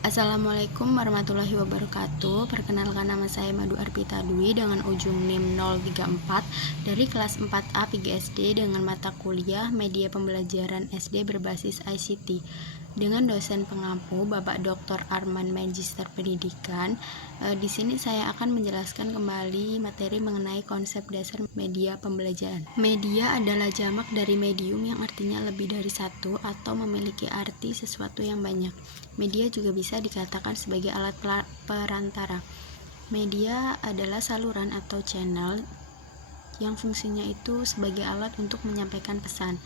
Assalamualaikum warahmatullahi wabarakatuh. Perkenalkan, nama saya Madu Arpita Dwi dengan ujung NIM 034 dari kelas 4A PGSD dengan mata kuliah Media Pembelajaran SD berbasis ICT dengan dosen pengampu Bapak Dr. Arman Magister Pendidikan. Di sini saya akan menjelaskan kembali materi mengenai konsep dasar media pembelajaran. Media adalah jamak dari medium yang artinya lebih dari satu atau memiliki arti sesuatu yang banyak. Media juga bisa dikatakan sebagai alat perantara. Media adalah saluran atau channel yang fungsinya itu sebagai alat untuk menyampaikan pesan.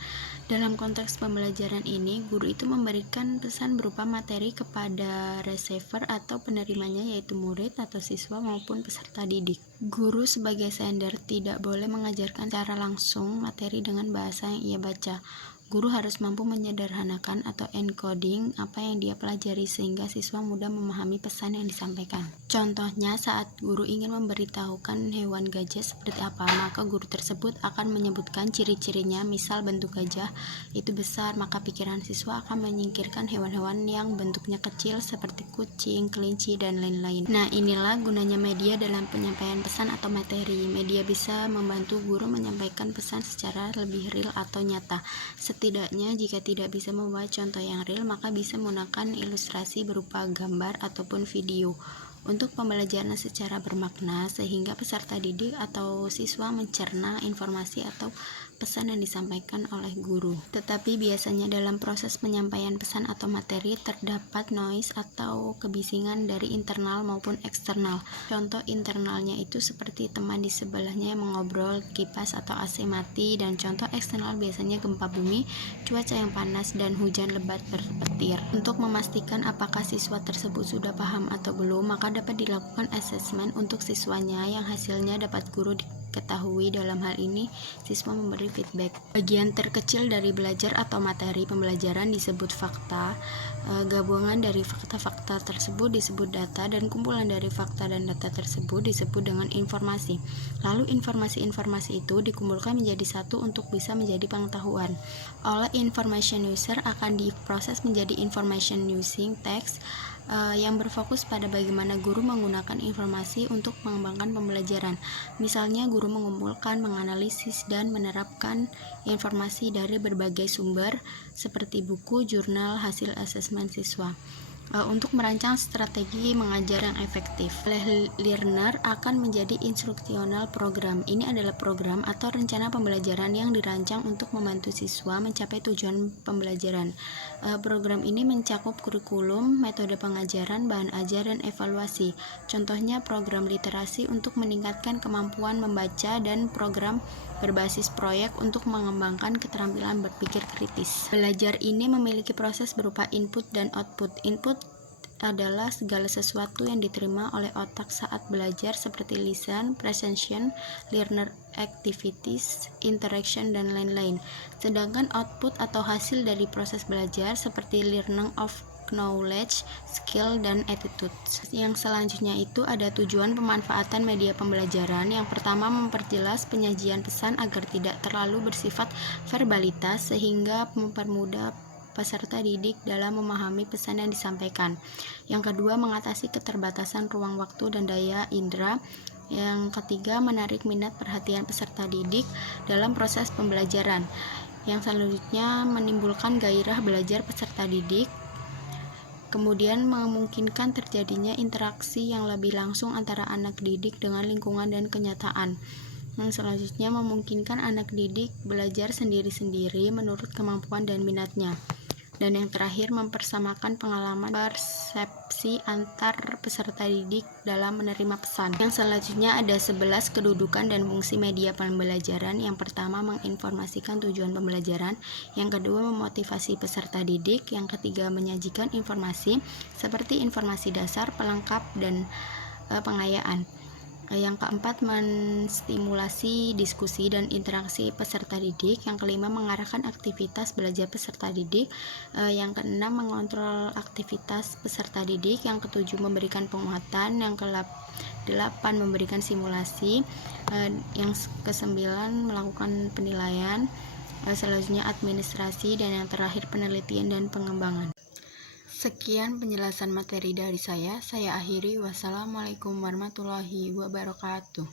Dalam konteks pembelajaran ini, guru itu memberikan pesan berupa materi kepada receiver atau penerimanya, yaitu murid atau siswa maupun peserta didik. Guru sebagai sender tidak boleh mengajarkan secara langsung materi dengan bahasa yang ia baca. Guru harus mampu menyederhanakan atau encoding apa yang dia pelajari sehingga siswa mudah memahami pesan yang disampaikan. Contohnya, saat guru ingin memberitahukan hewan gajah seperti apa, maka guru tersebut akan menyebutkan ciri-cirinya. Misal bentuk gajah itu besar, maka pikiran siswa akan menyingkirkan hewan-hewan yang bentuknya kecil seperti kucing, kelinci, dan lain-lain. Nah, inilah gunanya media dalam penyampaian pesan atau materi. Media bisa membantu guru menyampaikan pesan secara lebih real atau nyata. Setidaknya jika tidak bisa membuat contoh yang real, maka bisa menggunakan ilustrasi berupa gambar ataupun video untuk pembelajaran secara bermakna sehingga peserta didik atau siswa mencerna informasi atau pesan yang disampaikan oleh guru. Tetapi biasanya dalam proses penyampaian pesan atau materi terdapat noise atau kebisingan dari internal maupun eksternal. Contoh internalnya itu seperti teman di sebelahnya yang mengobrol, kipas atau AC mati, dan contoh eksternal biasanya gempa bumi, cuaca yang panas, dan hujan lebat berpetir. Untuk memastikan apakah siswa tersebut sudah paham atau belum, maka dapat dilakukan asesmen untuk siswanya yang hasilnya dapat guru ketahui. Dalam hal ini, siswa memberi feedback. Bagian terkecil dari belajar atau materi pembelajaran disebut fakta. Gabungan dari fakta-fakta tersebut disebut data, dan kumpulan dari fakta dan data tersebut disebut dengan informasi. Lalu informasi-informasi itu dikumpulkan menjadi satu untuk bisa menjadi pengetahuan. Oleh information user akan diproses menjadi information using text yang berfokus pada bagaimana guru menggunakan informasi untuk mengembangkan pembelajaran. Misalnya, guru mengumpulkan, menganalisis, dan menerapkan informasi dari berbagai sumber seperti buku, jurnal, hasil asesmen siswa. Untuk merancang strategi mengajar yang efektif. Learner akan menjadi instruksional program. Ini adalah program atau rencana pembelajaran yang dirancang untuk membantu siswa mencapai tujuan pembelajaran. Program ini mencakup kurikulum, metode pengajaran, bahan ajar, dan evaluasi. Contohnya program literasi untuk meningkatkan kemampuan membaca dan program berbasis proyek untuk mengembangkan keterampilan berpikir kritis. Belajar ini memiliki proses berupa input dan output. Input adalah segala sesuatu yang diterima oleh otak saat belajar seperti listen, presentation, learner activities, interaction, dan lain-lain. Sedangkan output atau hasil dari proses belajar seperti learning of knowledge, skill, dan attitude. Yang selanjutnya itu ada tujuan pemanfaatan media pembelajaran. Yang pertama, memperjelas penyajian pesan agar tidak terlalu bersifat verbalitas sehingga mempermudah peserta didik dalam memahami pesan yang disampaikan. Yang kedua, mengatasi keterbatasan ruang waktu dan daya indera. Yang ketiga, menarik minat perhatian peserta didik dalam proses pembelajaran. Yang selanjutnya, menimbulkan gairah belajar peserta didik. Kemudian memungkinkan terjadinya interaksi yang lebih langsung antara anak didik dengan lingkungan dan kenyataan. Yang selanjutnya, memungkinkan anak didik belajar sendiri-sendiri menurut kemampuan dan minatnya. Dan yang terakhir, mempersamakan pengalaman persepsi antar peserta didik dalam menerima pesan. Yang selanjutnya ada 11 kedudukan dan fungsi media pembelajaran. Yang pertama, menginformasikan tujuan pembelajaran. Yang kedua, memotivasi peserta didik. Yang ketiga, menyajikan informasi seperti informasi dasar, pelengkap, dan pengayaan. Yang keempat, menstimulasi diskusi dan interaksi peserta didik. Yang kelima, mengarahkan aktivitas belajar peserta didik. Yang keenam, mengontrol aktivitas peserta didik. Yang ketujuh, memberikan penguatan. Yang kedelapan, memberikan simulasi. Yang kesembilan, melakukan penilaian. Selanjutnya administrasi, dan yang terakhir penelitian dan pengembangan. Sekian penjelasan materi dari saya akhiri. Wassalamualaikum warahmatullahi wabarakatuh.